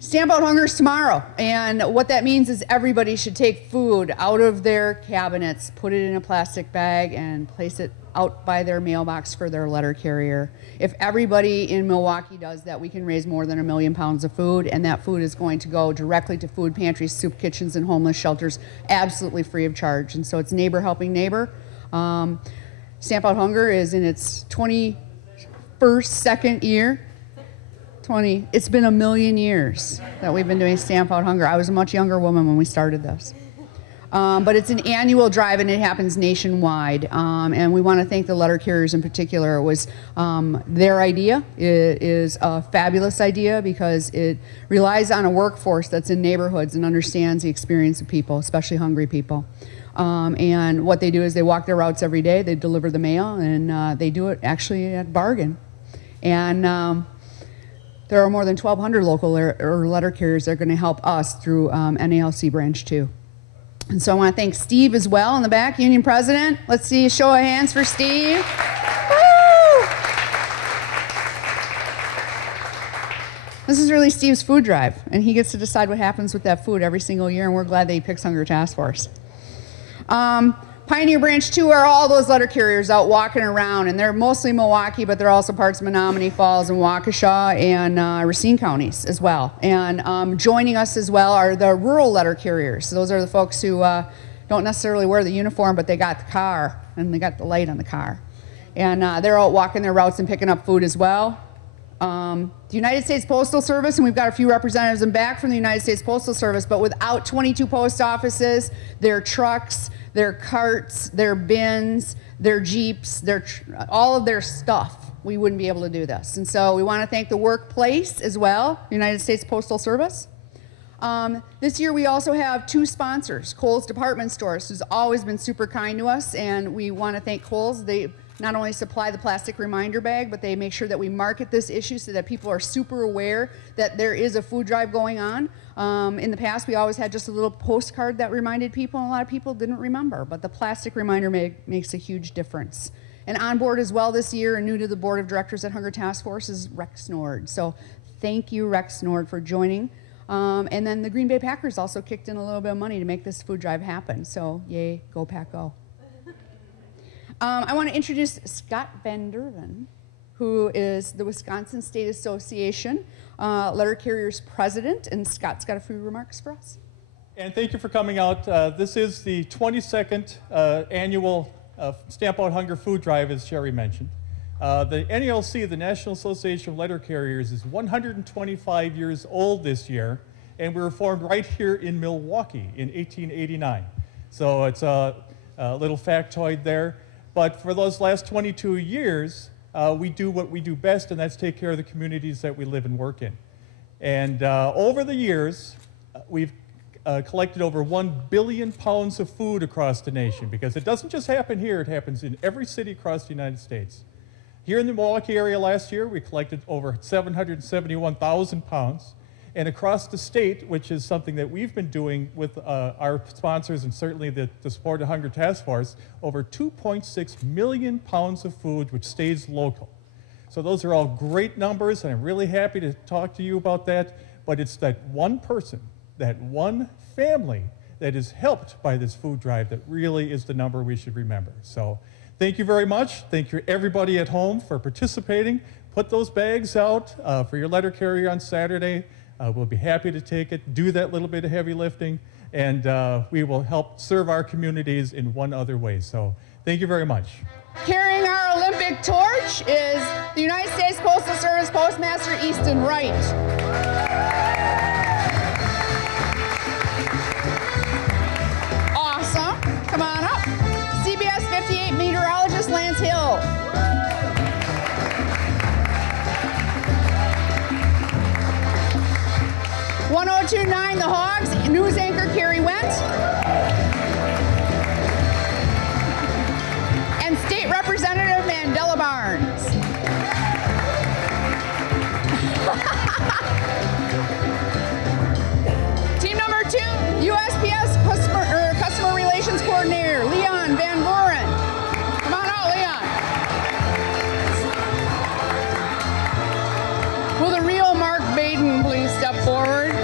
Stamp Out Hunger is tomorrow, and what that means is everybody should take food out of their cabinets, put it in a plastic bag, and place it out by their mailbox for their letter carrier. If everybody in Milwaukee does that, we can raise more than 1 million pounds of food, and that food is going to go directly to food pantries, soup kitchens, and homeless shelters, absolutely free of charge. And so it's neighbor helping neighbor. Stamp Out Hunger is in its 22nd year. It's been 1 million years that we've been doing Stamp Out Hunger. I was a much younger woman when we started this. But it's an annual drive, and it happens nationwide. And we want to thank the letter carriers in particular. It was their idea. It is a fabulous idea because it relies on a workforce that's in neighborhoods and understands the experience of people, especially hungry people. And what they do is they walk their routes every day. They deliver the mail, and they do it actually at bargain. And there are more than 1,200 local letter carriers that are going to help us through NALC Branch 2. And so I want to thank Steve as well in the back, Union President. Let's see a show of hands for Steve. Woo! This is really Steve's food drive, and he gets to decide what happens with that food every single year, and we're glad that he picks Hunger Task Force. Pioneer Branch 2 are all those letter carriers out walking around, and they're mostly Milwaukee, but they're also parts of Menominee Falls and Waukesha and Racine counties as well. And joining us as well are the rural letter carriers. So those are the folks who don't necessarily wear the uniform, but they got the car, and they got the light on the car. And they're out walking their routes and picking up food as well. The United States Postal Service, and we've got a few representatives in back from the United States Postal Service, but without 22 post offices, their trucks, their carts, their bins, their Jeeps, all of their stuff, we wouldn't be able to do this. And so we want to thank the workplace as well, United States Postal Service. This year we also have 2 sponsors, Kohl's Department Stores, who's always been super kind to us, and we want to thank Kohl's. They not only supply the plastic reminder bag, but they make sure that we market this issue so that people are super aware that there is a food drive going on. In the past, we always had just a little postcard that reminded people, and a lot of people didn't remember, but the plastic reminder makes a huge difference. And on board as well this year, and new to the board of directors at Hunger Task Force, is Rex Nord. So thank you, Rex Nord, for joining. And then the Green Bay Packers also kicked in a little bit of money to make this food drive happen. So yay, go Pack, go. I want to introduce Scott Van Derven, who is the Wisconsin State Association Letter Carriers President, and Scott's got a few remarks for us. And thank you for coming out. This is the 22nd annual Stamp Out Hunger Food Drive, as Sherry mentioned. The NALC, the National Association of Letter Carriers, is 125 years old this year, and we were formed right here in Milwaukee in 1889. So it's a little factoid there. But for those last 22 years, we do what we do best, and that's take care of the communities that we live and work in. And over the years, we've collected over 1 billion pounds of food across the nation, because it doesn't just happen here, it happens in every city across the United States. Here in the Milwaukee area last year, we collected over 771,000 pounds. And across the state, which is something that we've been doing with our sponsors and certainly the support of Hunger Task Force, over 2.6 million pounds of food, which stays local. So those are all great numbers, and I'm really happy to talk to you about that. But it's that one person, that one family that is helped by this food drive that really is the number we should remember. So thank you very much. Thank you everybody at home for participating. Put those bags out for your letter carrier on Saturday. We'll be happy to take it, do that little bit of heavy lifting, and we will help serve our communities in one other way. So thank you very much. Carrying our Olympic torch is the United States Postal Service Postmaster Easton Wright. Awesome. Come on up. CBS 58 meteorologist Lance Hill. .1029 The Hogs, news anchor Carrie Went. And State Representative Mandela Barnes. Team number 2, USPS Customer Relations Coordinator, Leon Van Buren. Come on out, Leon. Will the real Mark Baden please step forward?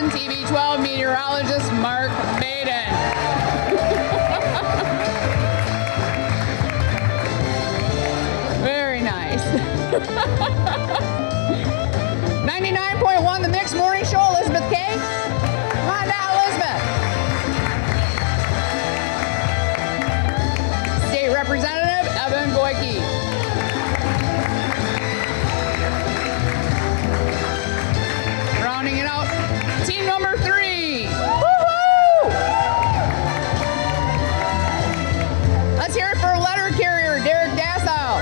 and TV 12 meteorologist Mark Baden. Very nice. 99.1 The Mix Morning Show, Elizabeth Kay. Come on down, Elizabeth. State Representative Evan Boyke. Rounding it out, team number 3. Woo-hoo! Let's hear it for letter carrier Derek Dassow.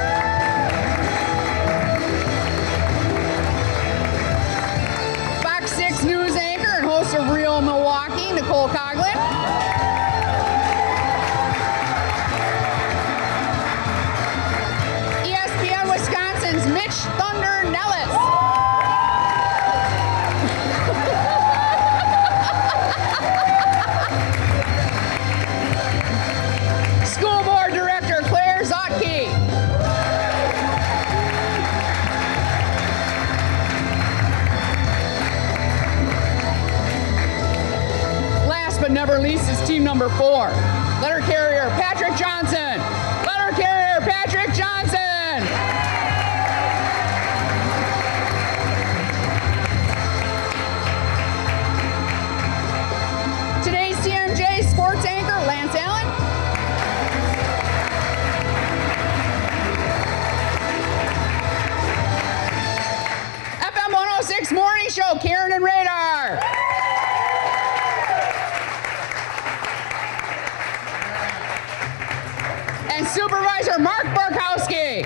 Fox 6 News anchor and host of Real Milwaukee, Nicole Coughlin. ESPN Wisconsin's Mitch Thunder Nellis. School Board Director Claire Zotke. Last but never least is team number 4. Letter carrier Patrick Johnson. Letter carrier Patrick Johnson. Today's TMJ sports anchor Lance Allen. FM 106 Morning Show Karen and Radar. And Supervisor Mark Barkowski.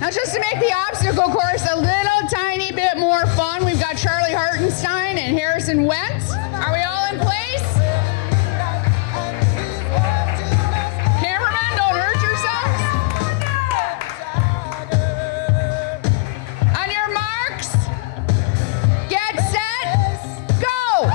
Now, just to make the obstacle course a little tiny bit more fun, we've got Charlie Hartenstein and Harrison Wentz. Are we all in place? Cameramen, don't hurt yourselves. On your marks, get set, go!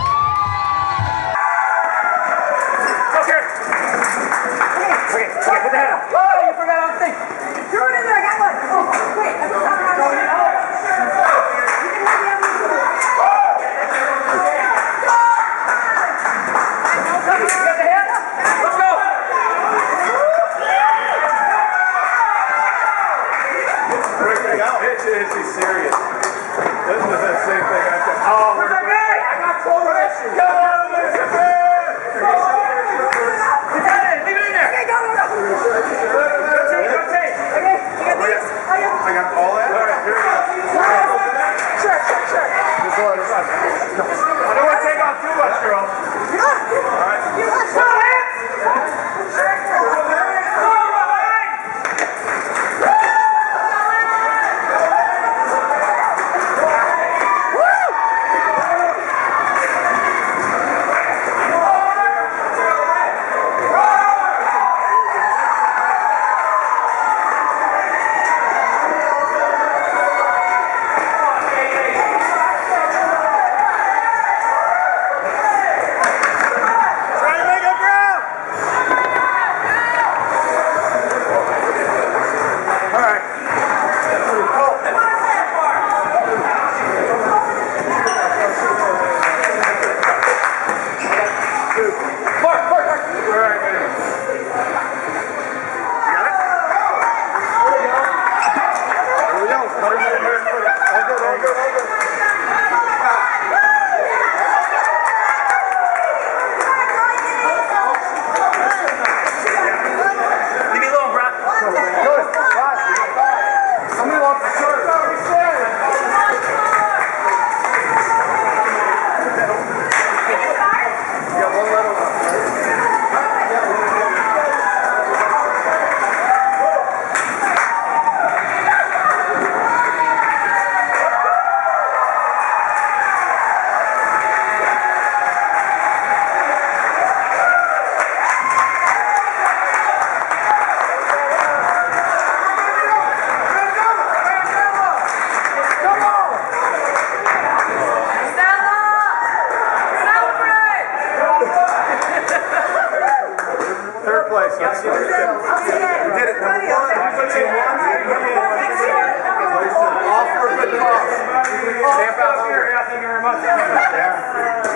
That's good. You did it. Number one. Team one. All for a good cause. Stamp Out Hunger. Thank you very much. Yeah.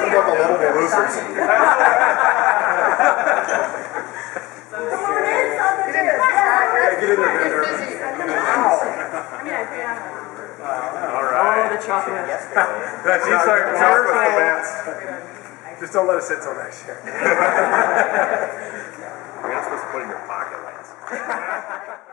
We'll look a little bit losers. Get in there. All right. Oh, the chocolate. That's chocolate for bats. Just don't let it sit till next year. You're not supposed to put it in your pocket, Lance.